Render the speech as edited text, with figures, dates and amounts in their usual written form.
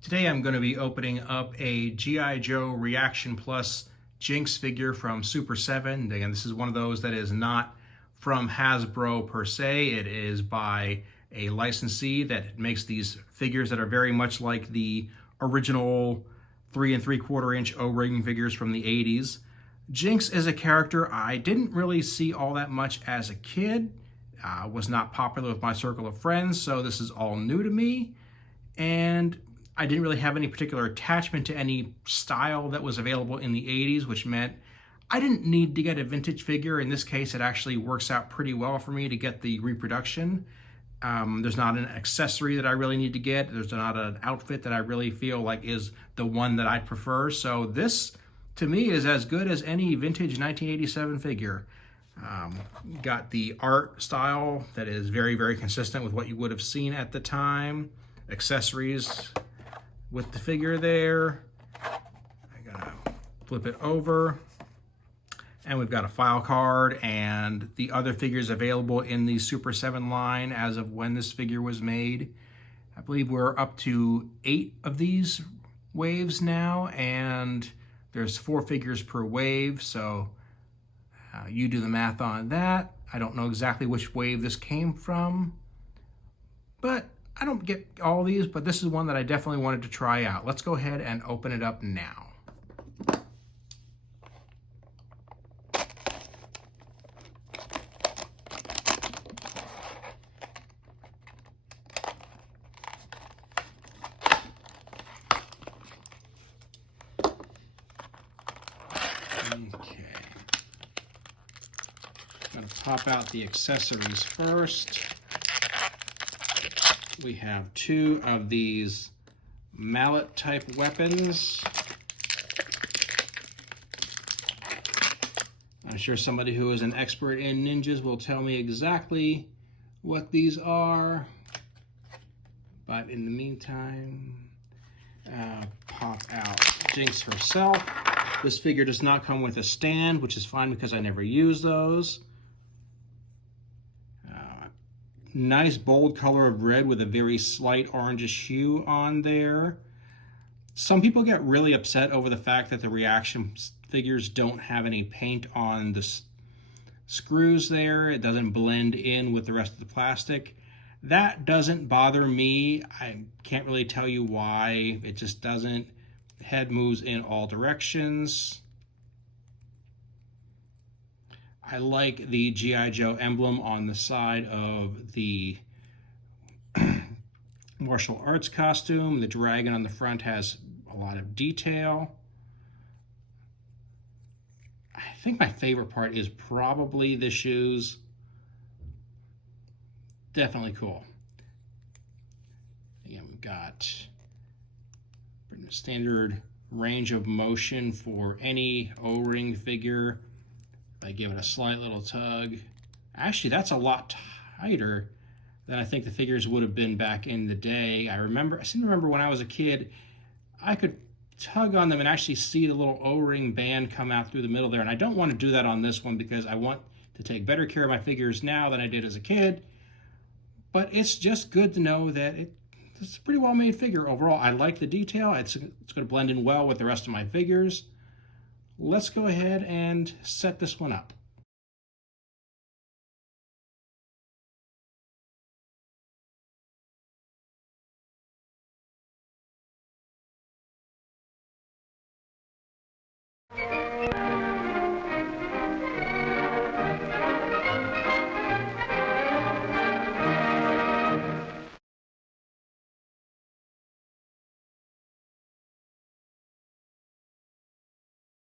Today I'm going to be opening up a G.I. Joe Reaction Plus Jinx figure from Super7. Again, this is one of those that is not from Hasbro per se. It is by a licensee that makes these figures that are very much like the original 3 3/4 inch O-ring figures from the 80s. Jinx is a character I didn't really see all that much as a kid. Was not popular with my circle of friends, so this is all new to me. And I didn't really have any particular attachment to any style that was available in the 80s, which meant I didn't need to get a vintage figure. In this case, it actually works out pretty well for me to get the reproduction. There's not an accessory that I really need to get. There's not an outfit that I really feel like is the one that I'd prefer. So this, to me, is as good as any vintage 1987 figure. Got the art style that is very, very consistent with what you would have seen at the time. Accessories with the figure there. I gotta flip it over. And we've got a file card and the other figures available in the Super7 line as of when this figure was made. I believe we're up to 8 of these waves now, and there's 4 figures per wave, so you do the math on that. I don't know exactly which wave this came from, but I don't get all these, but this is one that I definitely wanted to try out. Let's go ahead and open it up now. Okay. I'm going to pop out the accessories first. We have 2 of these mallet type weapons. I'm sure somebody who is an expert in ninjas will tell me exactly what these are. But in the meantime, pop out Jinx herself. This figure does not come with a stand, which is fine because I never use those. Nice bold color of red with a very slight orangish hue on there. Some people get really upset over the fact that the reaction figures don't have any paint on the screws there. It doesn't blend in with the rest of the plastic. That doesn't bother me. I can't really tell you why. It just doesn't. The head moves in all directions. I like the G.I. Joe emblem on the side of the martial arts costume. The dragon on the front has a lot of detail. I think my favorite part is probably the shoes. Definitely cool. Again, we've got standard range of motion for any O-ring figure. I give it a slight little tug. Actually, that's a lot tighter than I think the figures would have been back in the day. I seem to remember when I was a kid, I could tug on them and actually see the little O-ring band come out through the middle there. And I don't want to do that on this one because I want to take better care of my figures now than I did as a kid. But it's just good to know that it's a pretty well-made figure overall. I like the detail. It's going to blend in well with the rest of my figures. Let's go ahead and set this one up.